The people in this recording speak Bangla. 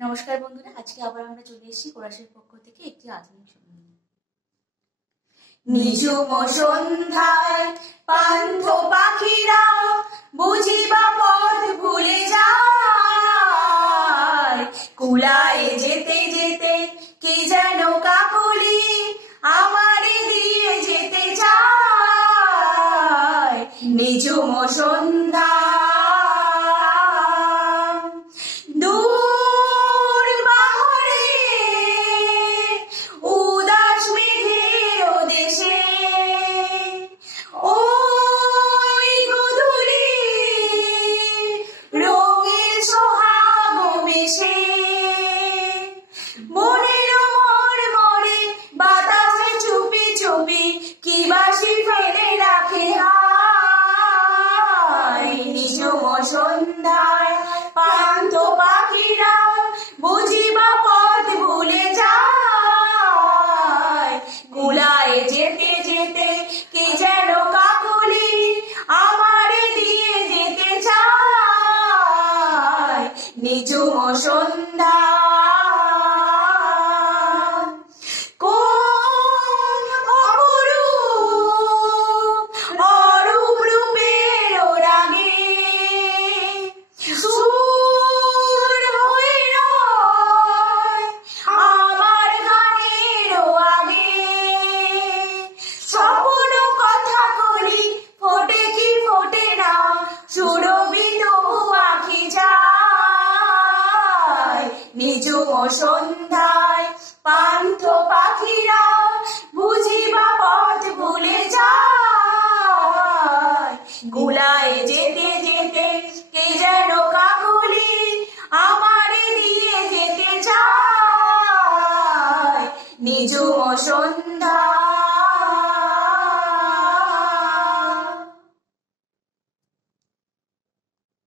নমস্কার বন্ধুরা, আজকে আবার আমরা চলে এসেছি কোরাসের পক্ষ থেকে একটি আধুনিক সঙ্গীত নিয়ে। নিঝুম সন্ধ্যায় পান্থ পাখিরা বুঝিবা পথ ভুলে যায়, কুলায় যেতে যেতে কি যেন কাকলি আমারে দিয়ে যেতে চায়। নিঝুম সন্ধ্যা সন্ধ্যায় পান্থ পাখিরা বুঝিবা পথ ভুলে যায়, কুলায় যেতে যেতে কি যেন কাকলি আমারে দিয়ে যেতে চায়। নিঝুম সন্ধ্যা নিঝুম সন্ধ্যায় পান্থ পাখিরা বুঝিবা পথ ভুলে যায়, কুলায় যেতে যেতে কে যেন কাকলি আমারে দিয়ে যেতে চায়। নিঝুম সন্ধ্যা